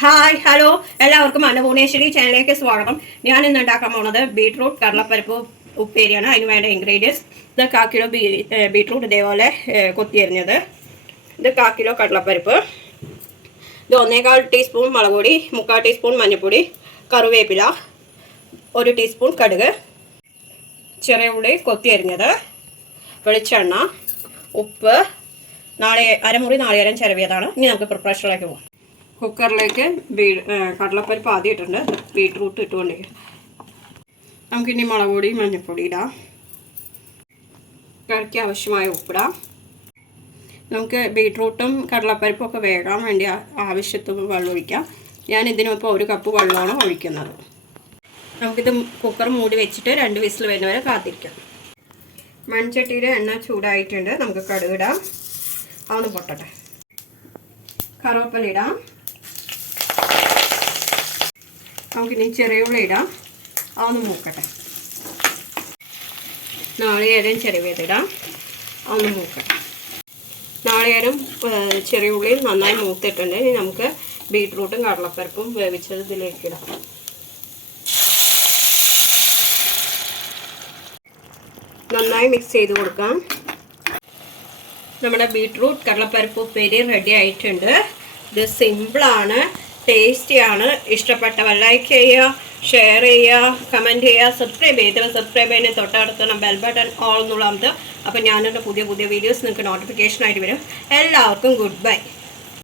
Hi hello എല്ലാവർക്കും അന്നപൂർണേശ്വരി ചാനലിലേക്ക് സ്വാഗതം. ഞാൻ ഇന്ന് ഉണ്ടാക്കാൻ പോകുന്നത് ബീട്രൂട്ട് കടലപ്പരിപ്പ് ഉപ്പേരിയാണ്. അതിന് വേണ്ട ഇൻഗ്രീഡിയൻസ് ഇത് 1/4 കിലോ ബീട്രൂട്ട് ഇതേപോലെ കൊത്തിയരിഞ്ഞത്, ഇത് 1/4 കിലോ കടലപ്പരിപ്പ്, ഇത് 1/4 ടീസ്പൂൺ മുളക് പൊടി, 3/4 ടീസ്പൂൺ മഞ്ഞൾപ്പൊടി, കറിവേപ്പില, 1 ടീസ്പൂൺ കടുക്, ചെറിയ ഉള്ളി കൊത്തിയരിഞ്ഞത്, വെളിച്ചെണ്ണ, ഉപ്പ്, അരമുറി നാളികേരം ചിരവിയതാണ്. ഇനി നമുക്ക് പ്രിപ്പറേഷനിലേക്ക് പോകാം. കുക്കറിലേക്ക് കടലപ്പരിപ്പ് ആദ്യം ഇട്ടിട്ടുണ്ട്, ബീട്രൂട്ട് ഇട്ടുകൊണ്ടിരിക്കും. നമുക്കിനി മുളക് പൊടി മഞ്ഞൾപ്പൊടി ഇടാം, കറിക്ക് ആവശ്യമായ ഉപ്പിടാം. നമുക്ക് ബീട്രൂട്ടും കടലപ്പരിപ്പും ഒക്കെ വേകാൻ വേണ്ടി ആവശ്യത്തിന് വെള്ളം ഒഴിക്കാം. ഞാൻ ഇതിനിപ്പോൾ 1 കപ്പ് വെള്ളമാണ് ഒഴിക്കുന്നത്. നമുക്കിത് കുക്കർ മൂടി വെച്ചിട്ട് 2 വിസിൽ വരുന്നവരെ കാത്തിരിക്കാം. മൺചട്ടിയിൽ എണ്ണ ചൂടായിട്ടുണ്ട്, നമുക്ക് കടുക് ഇടാം, അതൊന്ന് പൊട്ടട്ടെ. കറിവേപ്പില ഇടാം, നമുക്കിനി ചെറിയ ഉള്ളി ഇടാം, അതൊന്ന് മൂക്കട്ടെ. നാളികേരം ചിരവിയതിടാം, അതൊന്ന് മൂക്കട്ടെ. നാളികേരം ചെറിയ ഉള്ളിയും നന്നായി മൂത്തിട്ടുണ്ട്. ഇനി നമുക്ക് ബീട്രൂട്ടും കടലപ്പരിപ്പും വേവിച്ചത് ഇതിലേക്ക് ഇടാം. നന്നായി മിക്സ് ചെയ്ത് കൊടുക്കാം. നമ്മുടെ ബീട്രൂട്ട് കടലപ്പരിപ്പ് ഉപ്പേരി റെഡി ആയിട്ടുണ്ട്. ഇത് സിമ്പിളാണ്, ടേസ്റ്റിയാണ്. ഇഷ്ടപ്പെട്ടവർ ലൈക്ക് ചെയ്യുക, ഷെയർ ചെയ്യുക, കമൻറ്റ് ചെയ്യുക, സബ്സ്ക്രൈബ് ചെയ്തിട്ട് സബ്സ്ക്രൈബ് ചെയ്യുന്ന തൊട്ടടുത്തുള്ള ബെൽ ബട്ടൺ ഓൾ എന്നുള്ളത്. അപ്പോൾ ഞാനൊരു പുതിയ വീഡിയോസ് നിങ്ങൾക്ക് നോട്ടിഫിക്കേഷനായിട്ട് വരും. എല്ലാവർക്കും ഗുഡ് ബൈ.